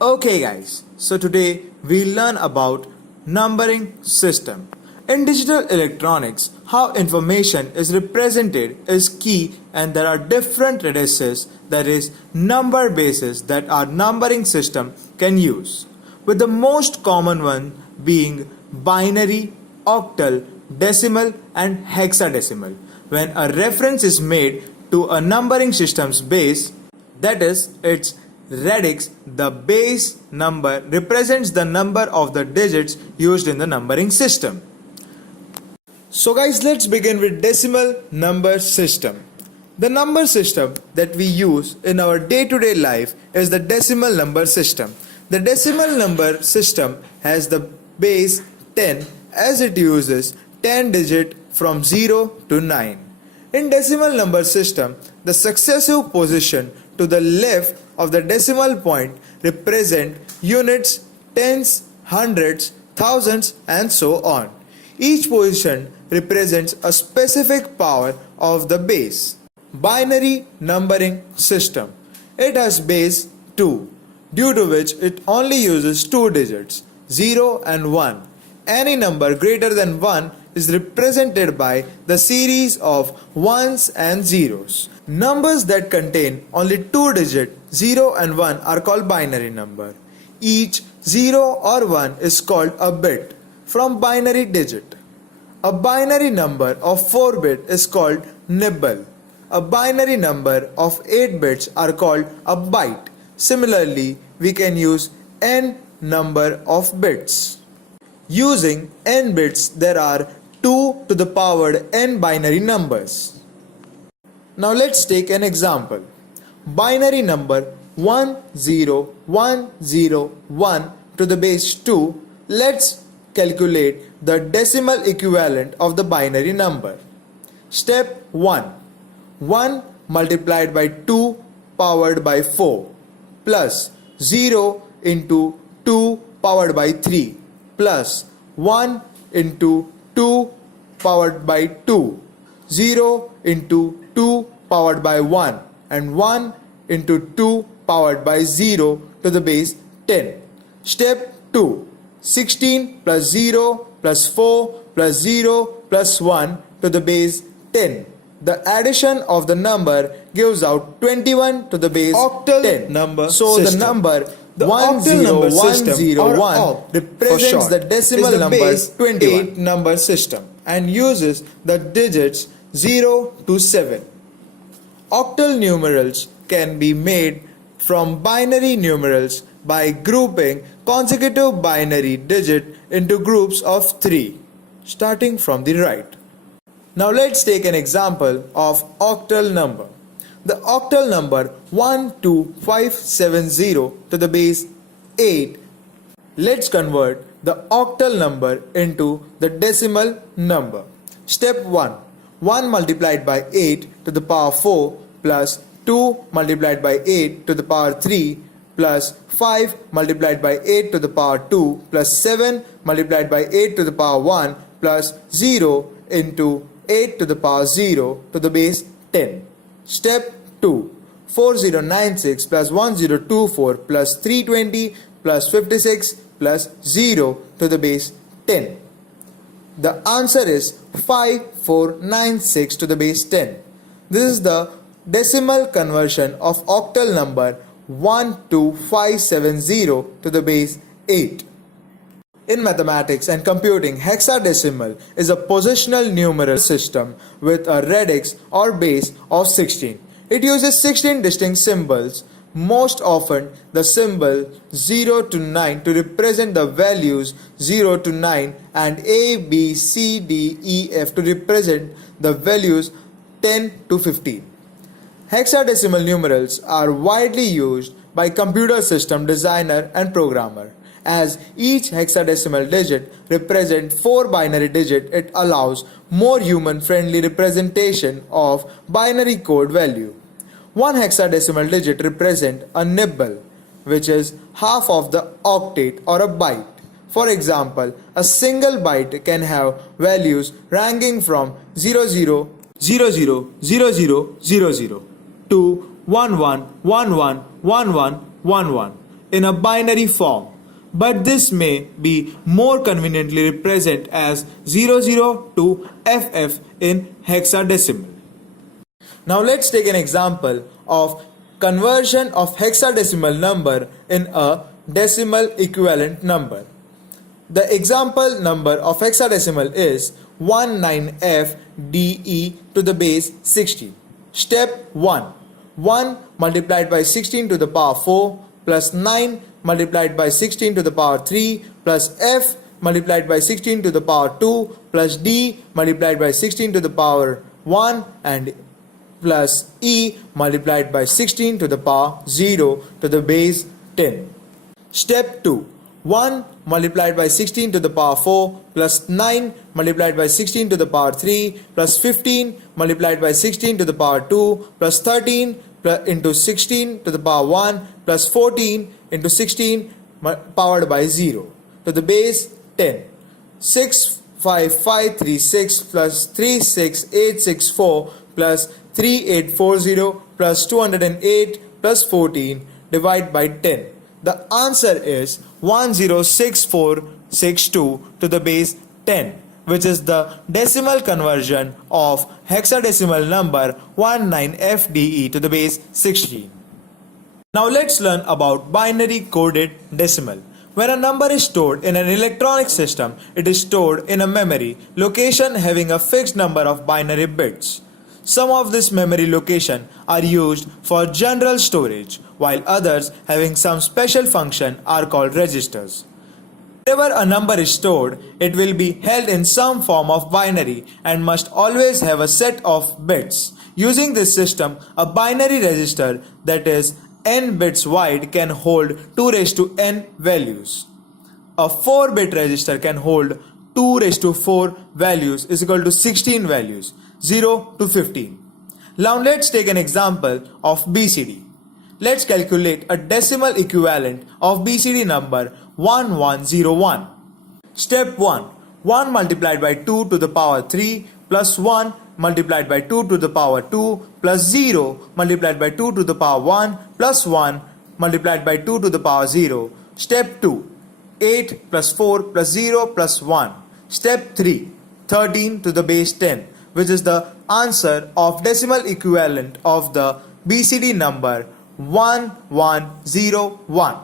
Okay guys, so today we learn about numbering system. In digital electronics, how information is represented is key, and there are different radices, that is number bases, that our numbering system can use. With the most common one being binary, octal, decimal and hexadecimal. When a reference is made to a numbering system's base, that is its radix, the base number represents the number of the digits used in the numbering system. So guys, let's begin with decimal number system. The number system that we use in our day-to-day life is the decimal number system. The decimal number system has the base 10 as it uses 10 digits from 0 to 9. In decimal number system, the successive position to the left of the decimal point represent units, tens, hundreds, thousands and so on. Each position represents a specific power of the base. Binary numbering system. It has base 2, due to which it only uses 2 digits, 0 and 1. Any number greater than 1 is represented by the series of ones and zeros. Numbers that contain only 2 digits, 0 and 1, are called binary number. Each 0 or 1 is called a bit from binary digit. A binary number of 4 bits is called nibble. A binary number of 8 bits are called a byte. Similarly, we can use n number of bits. Using n bits, there are 2 to the powered n binary numbers. Now let's take an example. Binary number 10101 to the base 2. Let's calculate the decimal equivalent of the binary number. Step 1. 1 multiplied by 2 powered by 4 plus 0 into 2 powered by 3 plus 1 into 2 powered by 2, 0 into 2 powered by 1 and 1 into 2 powered by 0 to the base 10. Step 2. 16 plus 0 plus 4 plus 0 plus 1 to the base 10. The addition of the number gives out 21 to the base octal 10. Number so system. The number 10101 represents the decimal number 28 number system and uses the digits 0 to 7. Octal numerals can be made from binary numerals by grouping consecutive binary digits into groups of 3, starting from the right. Now let's take an example of octal number. The octal number 12570 to the base 8. Let's convert the octal number into the decimal number. Step 1. 1 multiplied by 8 to the power 4 plus 2 multiplied by 8 to the power 3 plus 5 multiplied by 8 to the power 2 plus 7 multiplied by 8 to the power 1 plus 0 into 8 to the power 0 to the base 10. Step 2. 4096 plus 1024 plus 320 plus 56 plus 0 to the base 10. The answer is 5496 to the base 10. This is the decimal conversion of octal number 12570 to the base 8. In mathematics and computing, hexadecimal is a positional numeral system with a radix or base of 16. It uses 16 distinct symbols, most often the symbol 0 to 9 to represent the values 0 to 9 and A, B, C, D, E, F to represent the values 10 to 15. Hexadecimal numerals are widely used by computer system designer and programmer. As each hexadecimal digit represents 4 binary digits, it allows more human-friendly representation of binary code value. One hexadecimal digit represents a nibble, which is half of the octet or a byte. For example, a single byte can have values ranging from 00000000 to 11111111 in a binary form, but this may be more conveniently represented as 00 to FF in hexadecimal. Now let's take an example of conversion of hexadecimal number in a decimal equivalent number. The example number of hexadecimal is 19FDE to the base 16. Step 1. 1 multiplied by 16 to the power 4 plus 9 multiplied by 16 to the power 3 plus F multiplied by 16 to the power 2 plus D multiplied by 16 to the power 1 and plus E multiplied by 16 to the power 0 to the base 10. Step 2. 1 multiplied by 16 to the power 4 plus 9 multiplied by 16 to the power 3 plus 15 multiplied by 16 to the power 2 plus 13 into 16 to the power 1 plus 14 into 16 powered by 0 to the base 10. 65536 plus 36864 plus 3840 plus 208 plus 14 divided by 10. The answer is 106462 to the base 10, which is the decimal conversion of hexadecimal number 19FDE to the base 16. Now let's learn about binary coded decimal. When a number is stored in an electronic system, it is stored in a memory location having a fixed number of binary bits. Some of this memory location are used for general storage, while others having some special function are called registers. Wherever a number is stored, it will be held in some form of binary and must always have a set of bits. Using this system, a binary register that is n bits wide can hold 2 raised to n values. A 4-bit register can hold 2 raised to 4 values is equal to 16 values, 0 to 15. Now let's take an example of BCD. Let's calculate a decimal equivalent of BCD number 1101. Step 1. 1 multiplied by 2 to the power 3 plus 1 multiplied by 2 to the power 2 plus 0 multiplied by 2 to the power 1 plus 1 multiplied by 2 to the power 0. Step 2. 8 plus 4 plus 0 plus 1. Step 3. 13 to the base 10, which is the answer of decimal equivalent of the BCD number 1101.